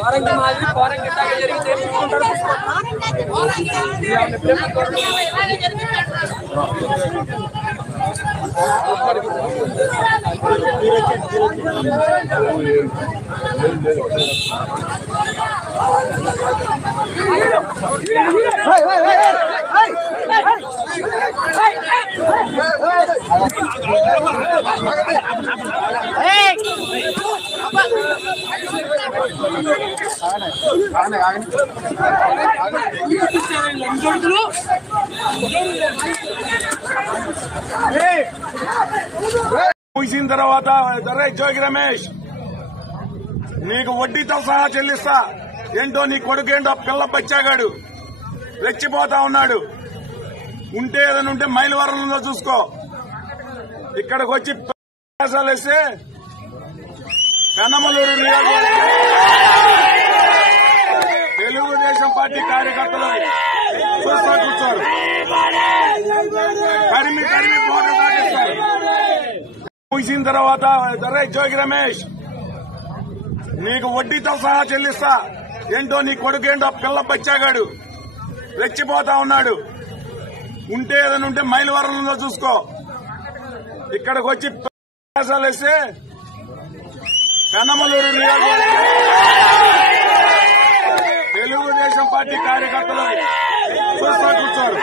వారంకి మాది వారంకి ఇట్లా జరిగితే ముగిసిన తర్వాత జోగి రమేష్ నీకు వడ్డీతో సహా చెల్లిస్తా. ఏంటో నీ కొడుకేంటో పిల్ల బచ్చాగాడు రెచ్చిపోతా ఉన్నాడు. ఉంటే ఏదైనా ఉంటే మైలవరంలో చూసుకో. ఇక్కడికి వచ్చి వేస్తే పెనమలూరు తెలుగుదేశం పార్టీ కార్యకర్తలు చూస్తా కూర్చోరు. తరిమి పోట సాగిస్తారు. ముగిసిన తర్వాత జోగి రమేష్ నీకు వడ్డీతో సహా చెల్లిస్తా. ఏంటో నీ కొడుకేంటో పిల్ల బచ్చాగాడు రెచ్చిపోతా ఉన్నాడు. ఉంటే ఏదైనా ఉంటే మైలవరంలో చూసుకో. ఇక్కడికి వచ్చి వేస్తే పెనమలూరు తెలుగుదేశం పార్టీ కార్యకర్తలు చూస్తా కూర్చోరు.